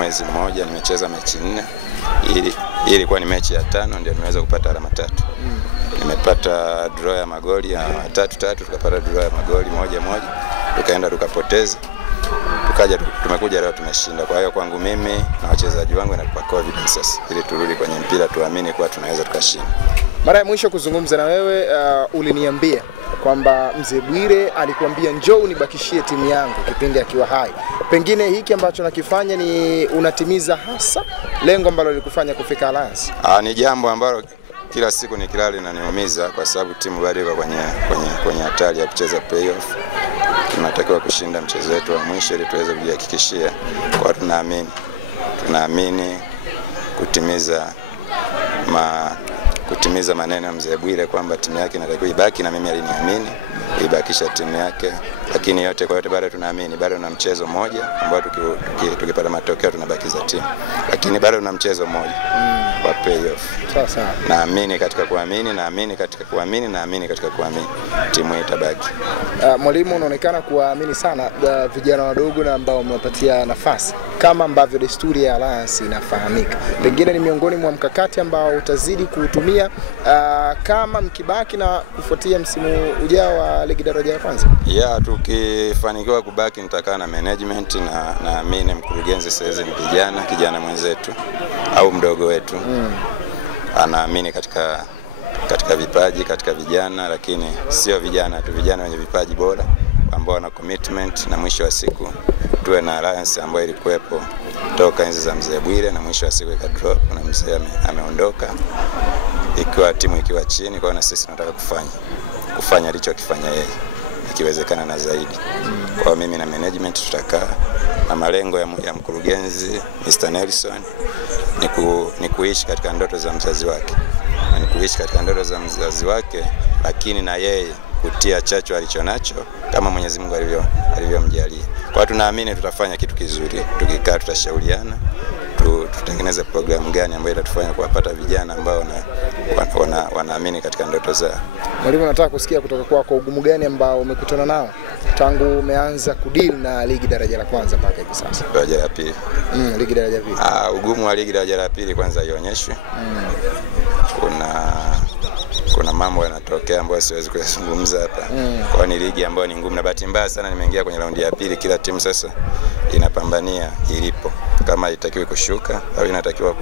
mwezi mmoja nimecheza mechi 4. Hii ilikuwa ni mechi ya 5 ndio nimeweza kupata alama 3. Nimepata draw ya magoli ya 3-3, tukapata draw ya magoli 1-1, tukaenda tukapoteza. Tumekuja leo tumeshinda. Kwa hiyo kwangu mimi na wachezaji wangu inatupa confidence ili turudi kwenye mpira, tuamini kwa tunaweza tukashinda. Mara ya mwisho kuzungumza na wewe uliniambia kwamba Mzee Bwire alikuambia njoo unibakishie timu yangu kipindi akiwa hai. Pengine hiki ambacho nakifanya ni unatimiza hasa lengo ambalo lilikufanya kufika Alliance? Ni jambo ambalo kila siku nikilala linaniumiza kwa sababu timu bado iko kwenye hatari ya kucheza playoff. Tunatakiwa kushinda mchezo wetu wa mwisho ili tuweze kujihakikishia kwa tunaamini kutimiza maneno ya Mzee Bwire kwamba timu yake inatakiwa ibaki, na mimi aliniamini kuibakisha timu yake. Lakini yote kwa yote bado tunaamini bado na mchezo mmoja ambao tukipata matokeo tunabakiza timu, lakini bado na mchezo mmoja wa playoff. Sasa naamini katika kuamini timu itabaki. Mwalimu, unaonekana kuamini sana vijana wadogo na ambao umewapatia nafasi kama ambavyo desturi ya Alliance inafahamika. Pengine ni miongoni mwa mkakati ambao utazidi kuutumia kama mkibaki na kufuatia msimu ujao wa ligi daraja la kwanza? Tukifanikiwa kubaki nitakaa na management na naamini mkurugenzi sasa ni kijana mwenzetu au mdogo wetu. Anaamini katika vipaji, katika vijana, lakini sio vijana tu, vijana wenye vipaji bora ambao wana commitment, na mwisho wa siku tuwe na Alliance ambayo ilikuwepo toka enzi za Mzee Bwire, na mwisho wa siku ikadrop na mzee ameondoka ikiwa timu ikiwa chini. Kwa na sisi tunataka kufanya alichokifanya yeye, ikiwezekana na zaidi. Kwa mimi na management tutakaa na malengo ya mkurugenzi Mr. Nelson ni kuishi katika ndoto za mzazi wake, lakini na yeye kutia chachu alichonacho kama Mwenyezi Mungu alivyomjalia. Kwa tunaamini tutafanya kitu kizuri, tukikaa tutashauriana tutengeneze programu gani ambayo itatufanya kuwapata vijana ambao wanaamini katika ndoto zao. Mwalimu, nataka kusikia kutoka kwako ugumu gani ambao umekutana nao tangu umeanza kudeal na ligi daraja la kwanza mpaka hivi sasa? Daraja la pili. Ligi daraja la pili. Ugumu wa ligi daraja la pili kwanza ionyeshwe. Kuna mambo yanatokea ambayo siwezi kuyazungumza hapa. Kwa ni ligi ambayo ni ngumu, na bahati mbaya sana nimeingia kwenye raundi ya pili. Kila timu sasa inapambania ilipo, kama itakiwa kushuka au inatakiwa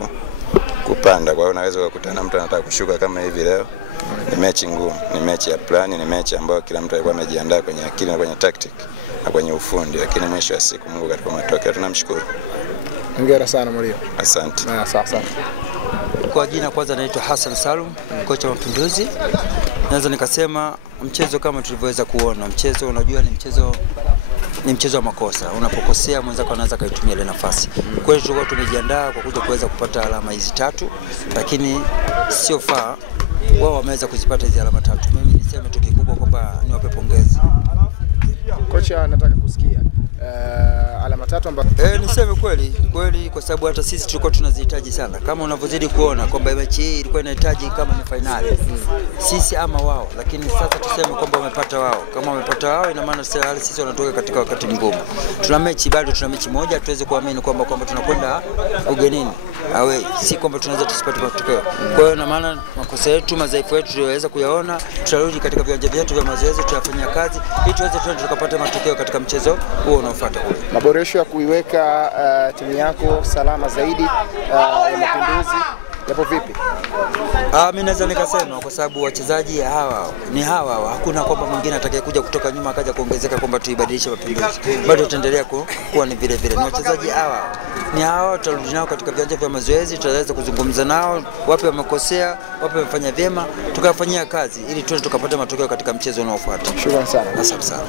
kupanda. Kwa hiyo unaweza kukutana mtu anataka kushuka kama hivi leo. Ni mechi ngumu, ni mechi ya plani, ni mechi ambayo kila mtu alikuwa amejiandaa kwenye akili na kwenye tactic na kwenye ufundi, lakini mwisho wa siku Mungu katika matokeo tunamshukuru. Hongera sana mwalimu. Asante. Sasa kwa jina kwanza naitwa Hassan Salum, kocha wa Mapinduzi. Naweza nikasema mchezo kama tulivyoweza kuona, mchezo unajua ni mchezo wa makosa. Unapokosea mwenzako anaweza kaitumia ile nafasi. Kwa hiyo tulikuwa tumejiandaa kwa kuja kuweza kupata alama hizi 3, lakini sio faa wao wameweza kuzipata hizi alama 3. Mimi niseme tu kikubwa kwamba niwape pongezi. Kocha, nataka kusikia alama 3 ambazo niseme kweli kwa sababu hata sisi tulikuwa tunazihitaji sana. Kama unavyozidi kuona kwamba mechi hii ilikuwa inahitaji kama ni finali, sisi ama wao, lakini sasa tuseme kwamba wamepata wao. Kama wamepata wao, ina maana sisi wanatoka katika wakati mgumu. Tuna mechi moja, tuweze kuamini kwamba tunakwenda ugenini awe, si kwamba tunaweza tusipate matokeo. Kwa hiyo ina maana makosa yetu, madhaifu yetu tuweza kuyaona, tutarudi katika viwanja vyetu vya mazoezi, tuyafanyia kazi ili tuweze tukapata matokeo katika mchezo huo unaofuata. Maboresho ya kuiweka timu yako salama zaidi ya Mapinduzi yapo vipi? Mimi naweza nikasema kwa sababu wachezaji hawa, hakuna kwamba mwingine atakayekuja kutoka nyuma akaja kuongezeka kwamba tuibadilishe Mapinduzi. Bado tutaendelea kuwa ni vile vile. Ni wachezaji hawa tutarudi nao katika viwanja vya mazoezi, tutaweza kuzungumza nao, wapi wamekosea, wapi wamefanya vyema, tukafanyia kazi ili tuweze tukapata matokeo katika mchezo unaofuata. Shukrani sana. Asante sana.